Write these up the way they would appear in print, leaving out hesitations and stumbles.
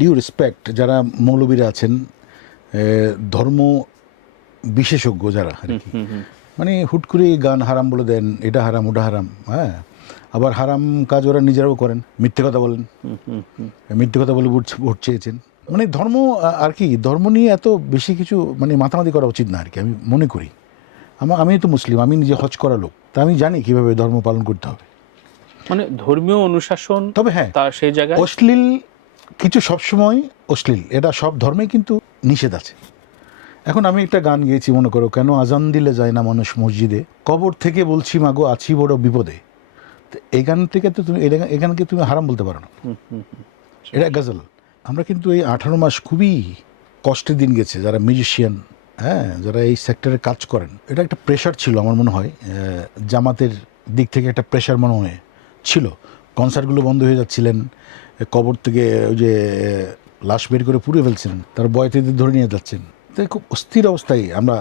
Due respect যারা মৌলবীরা আছেন, ধর্ম বিশেষজ্ঞ যারা আর কি, মানে হুট করে গান হারাম বলে দেন, এটা হারাম ওটা হারাম, হ্যাঁ, আবার হারাম কাজ ওরা নিজেরাও করেন, মিথ্যে কথা বলেন, মিথ্যে কথা বলে ভোট চেয়েছেন। মানে ধর্ম আর কি, ধর্ম নিয়ে এত বেশি কিছু মানে মাতামাতি করা উচিত না আর কি, আমি মনে করি। আমি তো মুসলিম, আমি নিজে হজ করা লোক, তা আমি জানি কিভাবে ধর্ম পালন করতে হবে। মানে ধর্মীয় অনুশাসন, তবে হ্যাঁ, তার সেই জায়গায় অশ্লীল কিছু সবসময় অশ্লীল, এটা সব ধর্মেই কিন্তু নিষেধ আছে। এখন আমি একটা গান গেয়েছি, মনে করো, কেন আজান দিলে যায় না মানুষ মসজিদে, কবর থেকে বলছি মাগো আছি বড় বিপদে। তো এই গান থেকে তো তুমি এই গানকে তুমি হারাম বলতে পারো না, এটা গজল। আমরা কিন্তু এই 18 মাস খুবই কষ্টের দিন গেছে, যারা মিউজিশিয়ান, হ্যাঁ, যারা এই সেক্টরে কাজ করেন, এটা একটা প্রেশার ছিল আমার মনে হয়, জামাতের দিক থেকে একটা প্রেশার মনে হয় ছিল। কনসার্টগুলো বন্ধ হয়ে যাচ্ছিলেন, কবর থেকে ওই যে লাশ বের করে পুড়ে ফেলছিলেন, তার বয়তীদের ধরে নিয়ে যাচ্ছেন। তাই খুব অস্থির অবস্থায় আমরা,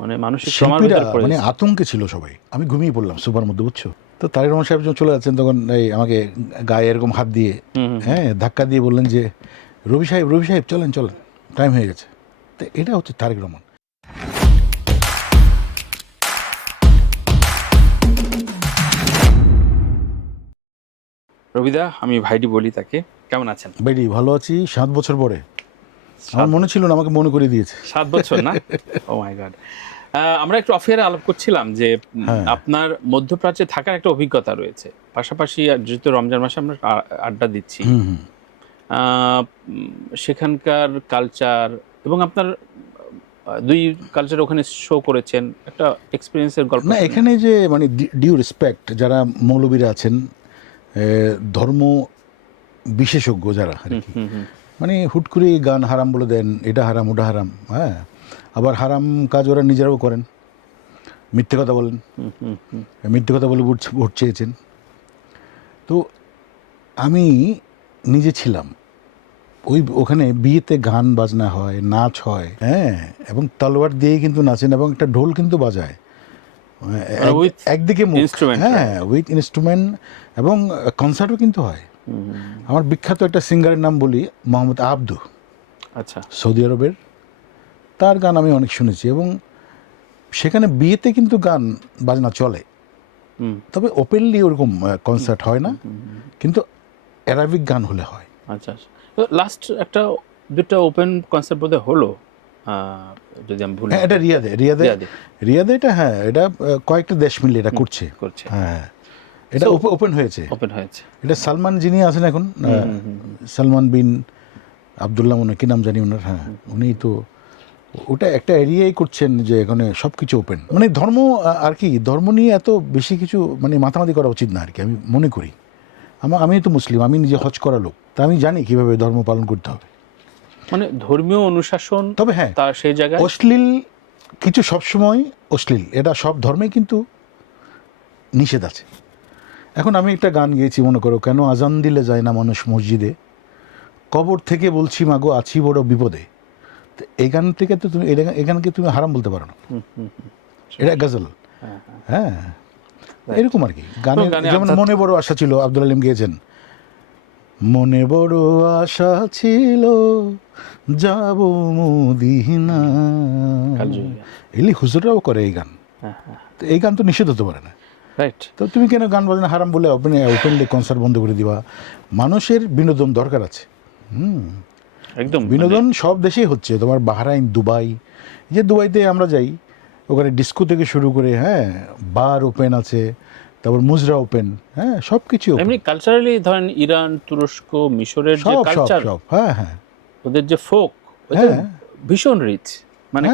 মানে মানসিক শিল্পীরা মানে আতঙ্কে ছিল সবাই। আমি ঘুমিয়ে পড়লাম সোফার মধ্যে, বুঝছো তো। তারেক রহমান সাহেব যখন চলে যাচ্ছেন, তখন এই আমাকে গায়ে এরকম হাত দিয়ে, হ্যাঁ, ধাক্কা দিয়ে বললেন যে রবি সাহেব চলেন চলেন, টাইম হয়ে গেছে। তো এটা হচ্ছে তারেক রহমান। রবিদা, আমি ভাইডি বলি তাকে, কেমন আছেন? বেডি, ভালো আছি। 7 বছর পরে, আমার মনে ছিল না, আমাকে মনে করে দিয়েছে। 7 বছর না? ও মাই গড। আমরা একটু অফিয়ারে আলাপ করছিলাম যে আপনার মধ্যপ্রাচ্যে থাকার একটা অভিজ্ঞতা রয়েছে, পাশাপাশি যেহেতু রমজান মাসে আমরা আড্ডা দিচ্ছি, সেখানকার কালচার এবং আপনার দুই কালচার ওখানে শো করেছেন, একটা এক্সপিরিয়েন্সের গল্প না, এখানে যে মানে ডিউ রেসপেক্ট যারা মৌলবীরা আছেন, ধর্ম বিশেষজ্ঞ যারা আর কি, মানে হুট করে গান হারাম বলে দেন, এটা হারাম ওটা হারাম, হ্যাঁ, আবার হারাম কাজ ওরা নিজেরাও করেন, মিথ্যে কথা বলেন, মিথ্যে কথা বলে ভোট চেয়েছেন। তো আমি নিজে ছিলাম ওখানে, বিয়েতে গান বাজনা হয়, নাচ হয়, হ্যাঁ, এবং তলোয়ার দিয়ে কিন্তু নাচেন, এবং একটা ঢোল কিন্তু বাজায় একদিকে, হ্যাঁ, উইথ ইনস্ট্রুমেন্ট, এবং কনসার্টও কিন্তু হয়। আমার বিখ্যাত একটা সিঙ্গারের নাম বলি, মোহাম্মদ আব্দু, আচ্ছা, সৌদি আরবের, তার গান আমি অনেক শুনেছি। এবং সেখানে বিয়েতে কিন্তু গান বাজনা চলে, তবে ওপেনলি ওরকম কনসার্ট হয় না, কিন্তু অ্যারাবিক গান হলে হয়। আচ্ছা আচ্ছা। লাস্ট একটা দুটো ওপেন কনসার্ট বোধহয় হলো, যদি আমি ভুল, হ্যাঁ, এটা রিয়াদে এটা, হ্যাঁ, এটা কয়েকটা দেশ মিলে এটা করছে, হ্যাঁ, এটা ওপেন হয়েছে। এটা সালমান যিনি আছেন এখন, সালমান বিন আবদুল্লাহ, মনে কি নাম জানি ওনার, হ্যাঁ, উনি তো ওটা একটা এরিয়াই করছেন, যে এখানে সব কিছু ওপেন। মানে ধর্ম আর কি, ধর্ম নিয়ে এত বেশি কিছু মানে মাতামাতি করা উচিত না আর কি, আমি মনে করি। আমি তো মুসলিম, আমি নিজে হজ করা লোক, তা আমি জানি কিভাবে ধর্ম পালন করতে হবে। মানে ধর্মীয় অনুশাসন, তবে হ্যাঁ, তার সেই জায়গায় অশ্লীল কিছু সবসময় অশ্লীল, এটা সব ধর্মেই কিন্তু নিষেধ আছে। এখন আমি একটা গান গেয়েছি, মনে করো, কেন আজান দিলে যায় না মানুষ মসজিদে, কবর থেকে বলছি মাগো আছি বড় বিপদে। তো এই গান থেকে তো তুমি এই গানকে তুমি হারাম বলতে পারো না, এটা গজল, হ্যাঁ, এরকম আর কি। গানে যেমন মনে বড় আশা ছিল, আব্দুল আলিম গিয়েছেন, মনে বড় আশা ছিল যাব মদিনা, এলি হুজুররাও করে এই গান। তো এই গান তো নিষেধ হতে পারে না, রাইট? তো তুমি কেন গান বাজনা হারাম বলে ওপেনলি কনসার্ট বন্ধ করে দিবা? মানুষের বিনোদন দরকার আছে, একদম বিনোদন সব দেশেই হচ্ছে, তোমার বাহরাইন, দুবাই, যে দুবাইতে আমরা যাই, ওখানে ডিস্কো থেকে শুরু করে, হ্যাঁ, বার ওপেন আছে, তারপর মুজরা ওপেন, হ্যাঁ, সব কিছু এমনি কালচারালি ধরেন ইরান, তুরস্ক, মিশরের যে কালচার, হ্যাঁ হ্যাঁ, ওদের যে ফোক, ভীষণ রিচ, মানে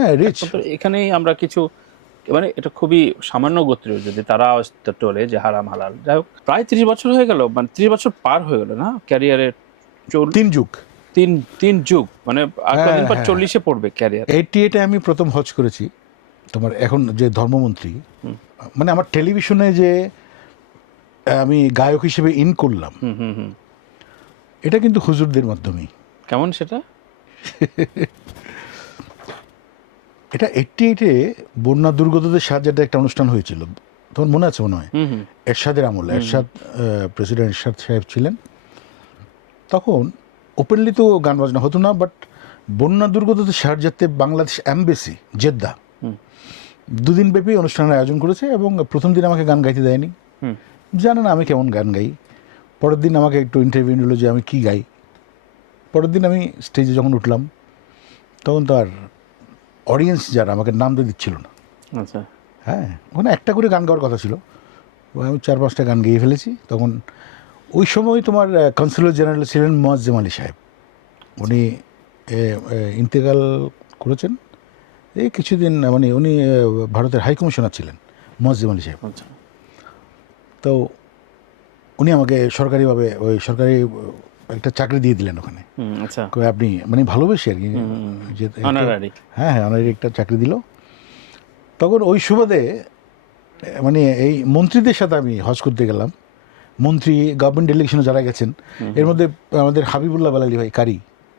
এখানেই আমরা কিছু, মানে এটা খুবই সামান্য গোত্রীয়, যদি তারা টলে যে হারাম হালাল, যাই হোক, প্রায় 30 বছর হয়ে গেল, মানে 30 বছর পার হয়ে গেল না ক্যারিয়ারের, 3 যুগ, মানে আর কদিন পর 40-এ পড়বে ক্যারিয়ার। 88-এ আমি প্রথম হজ করেছি, তোমার এখন যে ধর্মমন্ত্রী, মানে আমার টেলিভিশনে যে আমি গায়ক হিসেবে ইন করলাম, এটা কিন্তু হুজুরদের মাধ্যমেই। কেমন সেটা? এটা 88-এ বন্যা দুর্গতদের সাহায্যে একটা অনুষ্ঠান হয়েছিল, তোমার মনে আছে মনে হয়, এরশাদের আমলে, এরশাদ প্রেসিডেন্ট এরশাদ সাহেব ছিলেন তখন। ওপেনলি তো গান বাজনা হতো না, বাট বন্যা দুর্গত শারজাতে বাংলাদেশ এমবেসি জেদ্দা 2 দিন ব্যাপী অনুষ্ঠানের আয়োজন করেছে, এবং প্রথম দিন আমাকে গান গাইতে দেয়নি, জানে না আমি কেমন গান গাই। পরের দিন আমাকে একটু ইন্টারভিউ নিল যে আমি কী গাই। পরের দিন আমি স্টেজে যখন উঠলাম তখন তো আর অডিয়েন্স যারা আমাকে নাম দিয়ে দিচ্ছিল না। আচ্ছা, হ্যাঁ, ওখানে একটা করে গান গাওয়ার কথা ছিল, আমি 4-5টা গান গেয়ে ফেলেছি। তখন ওই সময় তোমার কনসুলেট জেনারেল ছিলেন মোয়াজ্জেম আলী সাহেব, উনি ইন্তেকাল করেছেন এই কিছুদিন, মানে উনি ভারতের হাই কমিশনার ছিলেন মোয়াজ্জেম আলী সাহেব। আচ্ছা, তো উনি আমাকে সরকারিভাবে ওই সরকারি একটা চাকরি দিয়ে দিলেন ওখানে। আচ্ছা, আপনি মানে ভালোবেসে আর কি, যে অনারারি। হ্যাঁ হ্যাঁ অনারারি একটা চাকরি দিল। তখন ওই সুবাদে মানে এই মন্ত্রীদের সাথে আমি হজ করতে গেলাম। মন্ত্রী, গভর্নমেন্ট ডেলিগেশনে যারা গেছেন, এর মধ্যে আমাদের হাবিবুল্লাহ বালালি ভাই কারি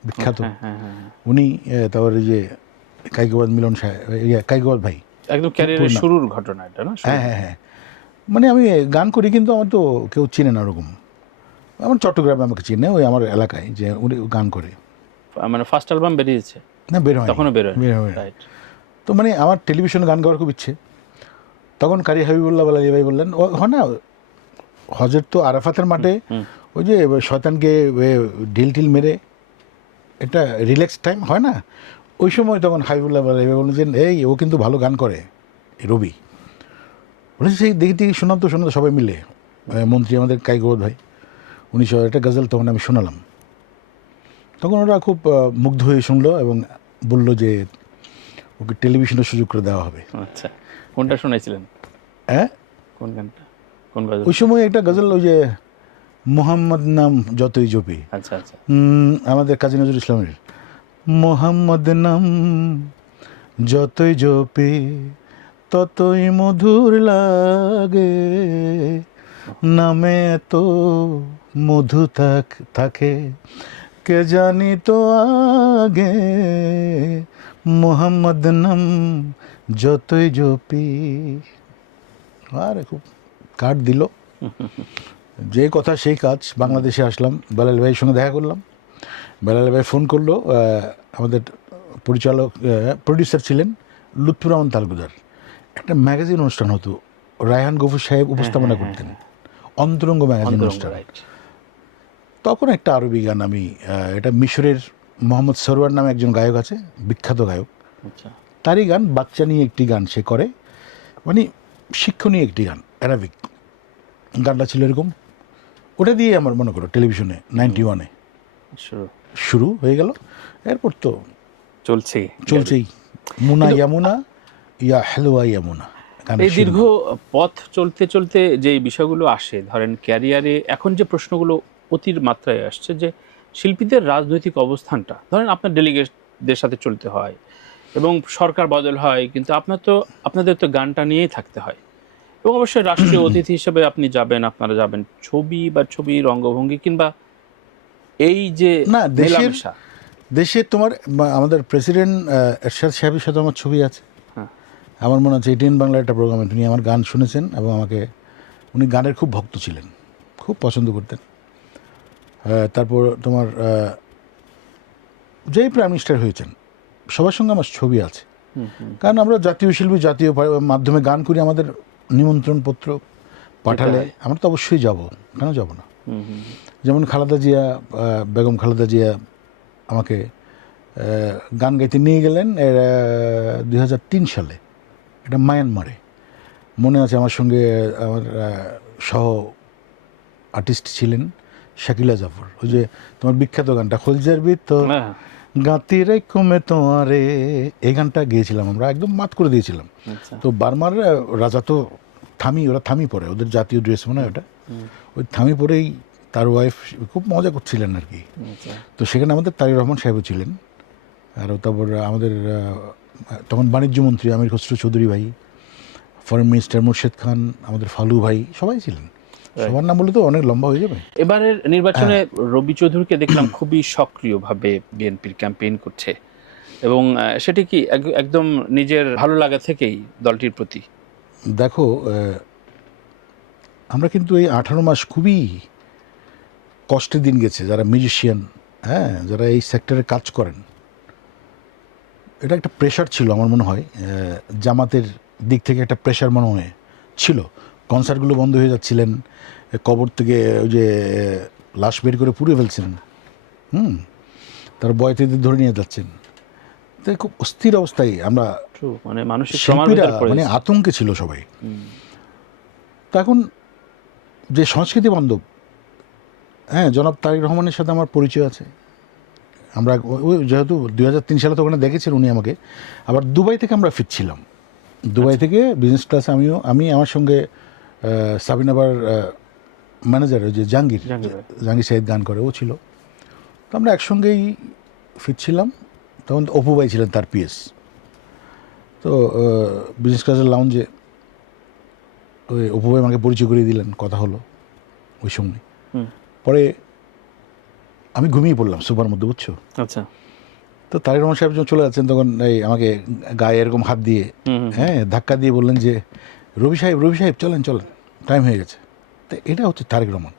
বিখ্যাত, উনি, তারপরে যে কাইকোবাদ মিলন সাহেব, কাইকোবাদ ভাই, একদম ক্যারিয়ারের শুরুর ঘটনা এটা না? হ্যাঁ হ্যাঁ হ্যাঁ, মানে আমি গান করি কিন্তু আমার তো কেউ চিনে না ওরকম। আমার চট্টগ্রামে আমাকে চিনে, ওই আমার এলাকায়, যে উনি গান করে। মানে ফার্স্ট অ্যালবাম বেরিয়েছে না, বের হয় তখনও বের হয়। তো মানে আমার টেলিভিশনে গান গাওয়ার খুব ইচ্ছে। তখন কারি হাবিবুল্লাহ বালালি ভাই বললেন, ও হয় না হজের তো আরাফাতের মাঠে ওই যে শয়তানকে ঢিল টিল মেরে একটা রিল্যাক্স টাইম হয় না, ওই সময় তখন হাবিবুল্লাহ বালালি ভাই বললেন যে এই ও কিন্তু ভালো গান করে রবি। বলেছে সেই দেখি শোনাম তো সবাই মিলে, মন্ত্রী আমাদের কাইকোবাদ ভাই, উনি একটা গজল তখন আমি শোনালাম। তখন ওরা খুব মুগ্ধ হয়ে শুনলো এবং বললো যে ওকে টেলিভিশনের সুযোগ করে দেওয়া হবে। আচ্ছা, কোনটা শোনাইছিলেন? হ্যাঁ, কোন গানটা, কোন গজল? ওই সময় একটা গজল, ওই যে মোহাম্মদ নাম যতই জপি। আচ্ছা আচ্ছা, আমাদের কাজী নজরুল ইসলামের মোহাম্মদ নাম যতই জপি ততই মধুর লাগে, নামে এত মধু থাকে কে জানি তো আগে, মোহাম্মদ নাম যতই জপি। আরে খুব কাট দিল, যে কথা সেই কাজ। বাংলাদেশে আসলাম, বেলাল ভাইয়ের সঙ্গে দেখা করলাম। বেলাল ভাই ফোন করলো, আমাদের পরিচালক প্রডিউসার ছিলেন লুৎফুর রহমান তালুকদার, একটা ম্যাগাজিন অনুষ্ঠান হতো, রায়হান গফুর সাহেব উপস্থাপনা করতেন, অন্তরঙ্গ ম্যাগাজিন অনুষ্ঠান। তখন একটা আরবি গান আমি, এটা মিশরের মোহাম্মদ সরওয়ার নামে একজন গায়ক আছে, বিখ্যাত গায়ক, তারই গান, বাচ্চা নিয়ে একটি গান সে করে, মানে শিক্ষণীয় একটি গান, অ্যারাবিক গানটা ছিল এরকম। ওটা দিয়ে আমার মনে করো টেলিভিশনে 91-এ শুরু হয়ে গেল। এরপর তো চলছেই, মুনা ইয়ামুনা ইয়া হেলুয়া ইয়ামুনা। এই দীর্ঘ পথ চলতে চলতে যে বিষয়গুলো আসে, ধরেন ক্যারিয়ারে এখন যে প্রশ্নগুলো অতির মাত্রায় আসছে, যে শিল্পীদের রাজনৈতিক অবস্থানটা, ধরেন আপনার ডেলিগেটদের সাথে চলতে হয় এবং সরকার বদল হয়, কিন্তু আপনাদের তো গানটা নিয়েই থাকতে হয়, এবং অবশ্যই রাষ্ট্রীয় অতিথি হিসেবে আপনি যাবেন, আপনারা যাবেন, ছবির অঙ্গভঙ্গি কিংবা এই যে না দেশের তোমার আমাদের প্রেসিডেন্ট এরশাদ সাহেবের সাথে আমার ছবি আছে। আমার মনে আছে এটিএন বাংলার একটা প্রোগ্রামে উনি আমার গান শুনেছেন এবং উনি গানের খুব ভক্ত ছিলেন, খুব পছন্দ করতেন। তারপর তোমার যেই প্রাইম মিনিস্টার হয়েছেন সবার সঙ্গে আমার ছবি আছে, কারণ আমরা জাতীয় শিল্পী, জাতীয় মাধ্যমে গান করি, আমাদের নিমন্ত্রণ পত্র পাঠালে আমরা তো অবশ্যই যাব, কেন যাব না। যেমন খালেদা জিয়া, বেগম খালেদা জিয়া আমাকে গান গাইতে নিয়ে গেলেন 2003 সালে, এটা মায়ানমারে, মনে আছে। আমার সঙ্গে আমার সহ আর্টিস্ট ছিলেন শাকিলা জাফর, ওই যে তোমার বিখ্যাত গানটা খোলজার ভিতর গাতি রে কমে তোমারে, এই গানটা গেয়েছিলাম আমরা, একদম মাত করে দিয়েছিলাম। তো বার্মার রাজা তো ওরা থামি পরে, ওদের জাতীয় ড্রেস মনে হয় ওটা, ওই থামি পরেই তার ওয়াইফ খুব মজা করছিলেন আর কি। তো সেখানে আমাদের তারিক রহমান সাহেবও ছিলেন, আর তারপর আমাদের তখন বাণিজ্যমন্ত্রী আমির খসরু চৌধুরী ভাই, ফরেন মিনিস্টার মুর্শেদ খান, আমাদের ফালু ভাই, সবাই ছিলেন। সবার নাম বলে তো অনেক লম্বা হয়ে যাবে। এবারের নির্বাচনে রবি চৌধুরীকে দেখলাম খুবই সক্রিয়ভাবে বিএনপির ক্যাম্পেইন করছে, এবং সেটি কি একদম নিজের ভালো লাগা থেকেই দলটির প্রতি? দেখো, আমরা কিন্তু এই 18 মাস খুবই কষ্টের দিন গেছে, যারা মিউজিশিয়ান হ্যাঁ, যারা এই সেক্টরে কাজ করেন, এটা একটা প্রেশার ছিল আমার মনে হয়, জামাতের দিক থেকে একটা প্রেশার মনে হয় ছিল। কনসার্টগুলো বন্ধ হয়ে যাচ্ছিলেন, কবর থেকে ওই যে লাশ বের করে পুড়ে ফেলছেন, তার বয়তীদের ধরে নিয়ে যাচ্ছেন। তো খুব অস্থির অবস্থায় আমরা মানে মানসিক শিল্পীরা মানে আতঙ্কে ছিল সবাই। তখন যে সংস্কৃতি বান্ধব, হ্যাঁ, জনাব তারেক রহমানের সাথে আমার পরিচয় আছে। আমরা যেহেতু 2003 সালে তো ওখানে দেখেছেন উনি আমাকে। আবার দুবাই থেকে আমরা ফিরছিলাম, দুবাই থেকে বিজনেস ক্লাসে আমি আমার সঙ্গে সাবিনাবার ম্যানেজার ওই যে জাহাঙ্গীর সাহিদ গান করে, ও ছিল। তো আমরা একসঙ্গেই ফিরছিলাম। তখন অপু ভাই ছিলেন তার পিএস। তো বিজনেস ক্লাসের লাউঞ্জে ওই অপু ভাই আমাকে পরিচয় করিয়ে দিলেন, কথা হলো ওই সময়। পরে আমি ঘুমিয়ে পড়লাম সোফার মধ্যে, বুঝছো। আচ্ছা। তো তারেক রহমান সাহেব যখন চলে যাচ্ছেন, তখন এই আমাকে গায়ে এরকম হাত দিয়ে, হ্যাঁ, ধাক্কা দিয়ে বললেন যে রবি সাহেব চলেন, টাইম হয়ে গেছে। তো এটা হচ্ছে তারেক রহমান।